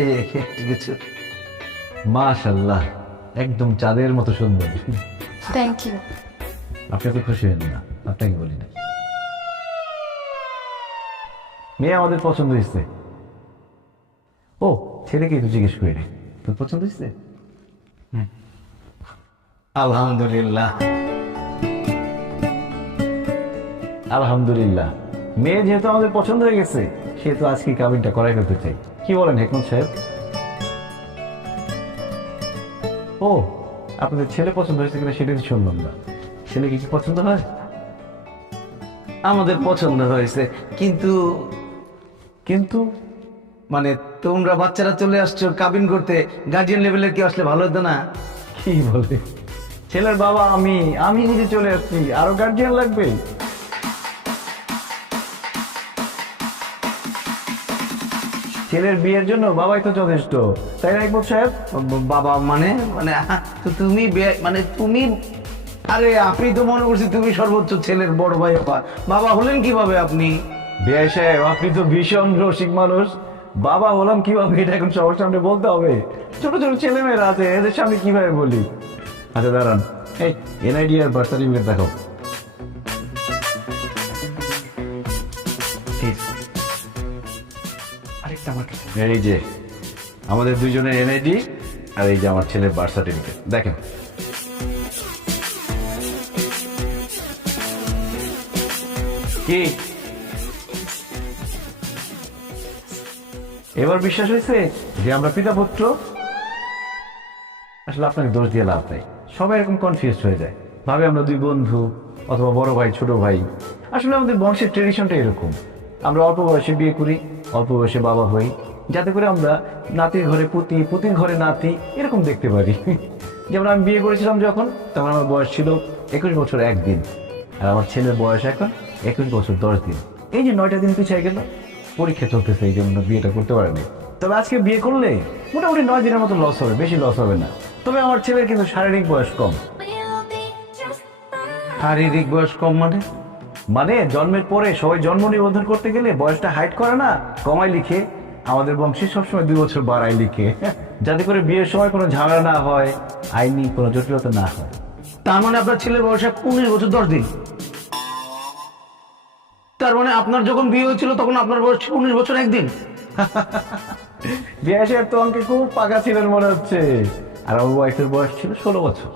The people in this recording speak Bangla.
এই যে কিছু। মাশাআল্লাহ, একদম চাঁদের মতো সুন্দর। Thank you. আপনি তো খুশি হন না, আপনাকে বলি না। মেয়ে আমাদের পছন্দ হয়েছে। ও, ছেলেকে একটু জিজ্ঞেস করে নি, তোর পছন্দ হয়েছে? আলহামদুলিল্লাহ। আলহামদুলিল্লাহ, মেয়ে যেহেতু আমাদের পছন্দ হয়ে গেছে সেহেতু আজকে কাবিনটা করাই ফেলতে চাই। কি বলেন হেকমত সাহেব? ও, আপনাদের ছেলে পছন্দ হয়েছে কিনা সেটা তো শুনলাম না। ছেলেকে কি পছন্দ হয়? আমাদের পছন্দ হয়েছে, কিন্তু কিন্তু মানে তোমরা বাচ্চারা চলে আসছো কাবিন করতে, গার্জিয়ান লেভেলের কি আসলে ভালো হতো না? কি বলে? ছেলের বাবা আমি, আমি নিজে চলে আসছি, আরো গার্জিয়ান লাগবে? ছেলের বিয়ের জন্য বাবাই তো যথেষ্ট, তাই না হেকমত সাহেব? বাবা মানে মানে তো তুমি মানে তুমি, আরে আপনি তো মনে করছি তুমি সর্বোচ্চ ছেলের বড় ভাই। বাবা হলেন কিভাবে আপনি? বিয়ে সাহেব, আপনি তো ভীষণ রসিক মানুষ। বাবা হলাম কিভাবে এটা এখন সবার সামনে বলতে হবে? ছোট ছোট ছেলে মেয়েরা আছে, এদের সামনে কিভাবে বলি? আচ্ছা দাঁড়ান, এই এনআইডি আর বার্থ সার্টিফিকেট দেখাও। আরেকটা আমার কাছে। এই যে আমাদের দুইজনের এনআইডি, আর এই যে আমার ছেলের বার্থ সার্টিফিকেট, দেখেন। কি এবার বিশ্বাস হয়েছে যে আমরা পিতা পুত্র? আসলে আপনাকে দোষ দিয়ে লাভ নেই, সবাই এরকম কনফিউজ হয়ে যায়, ভাবে আমরা দুই বন্ধু অথবা বড় ভাই ছোট ভাই। আসলে আমাদের বংশের ট্রেডিশনটা এরকম, আমরা অল্প বয়সে বিয়ে করি, অল্প বয়সে বাবা হই, যাতে করে আমরা নাতির ঘরে পুতি, পুতির ঘরে নাতি এরকম দেখতে পারি। যেমন আমি বিয়ে করেছিলাম যখন, তখন আমার বয়স ছিল 21 বছর 1 দিন, আর আমার ছেলের বয়স এখন 21 বছর 10 দিন। এই যে 9টা দিন পিছিয়ে গেল, পরীক্ষা চলতেছে এই জন্য বিয়েটা করতে পারেনি। তবে আজকে বিয়ে করলে মোটামুটি 9 দিনের মতো লস হবে, বেশি লস হবে না। তবে আমার ছেলের কিন্তু শারীরিক বয়স কম। শারীরিক বয়স কম মানে? মানে জন্মের পরে সবাই জন্ম নিবন্ধন করতে গেলে বয়সটা হাইড করে না, কমায় লিখে। আমাদের বংশে সবসময় 2 বছর বাড়ায় লিখে, যাতে করে বিয়ের সময় কোনো ঝামেলা না হয়, আইনি কোনো জটিলতা না হয়। তার মানে আপনার ছেলের বয়স 19 বছর 10 দিন। তার মানে আপনার যখন বিয়ে হয়েছিল তখন আপনার বয়স 19 বছর 1 দিন। বিয়ে সাহেব তো অঙ্কে খুব পাকা ছিলেন মনে হচ্ছে। আর আমার ওয়াইফের বয়স ছিল 16 বছর।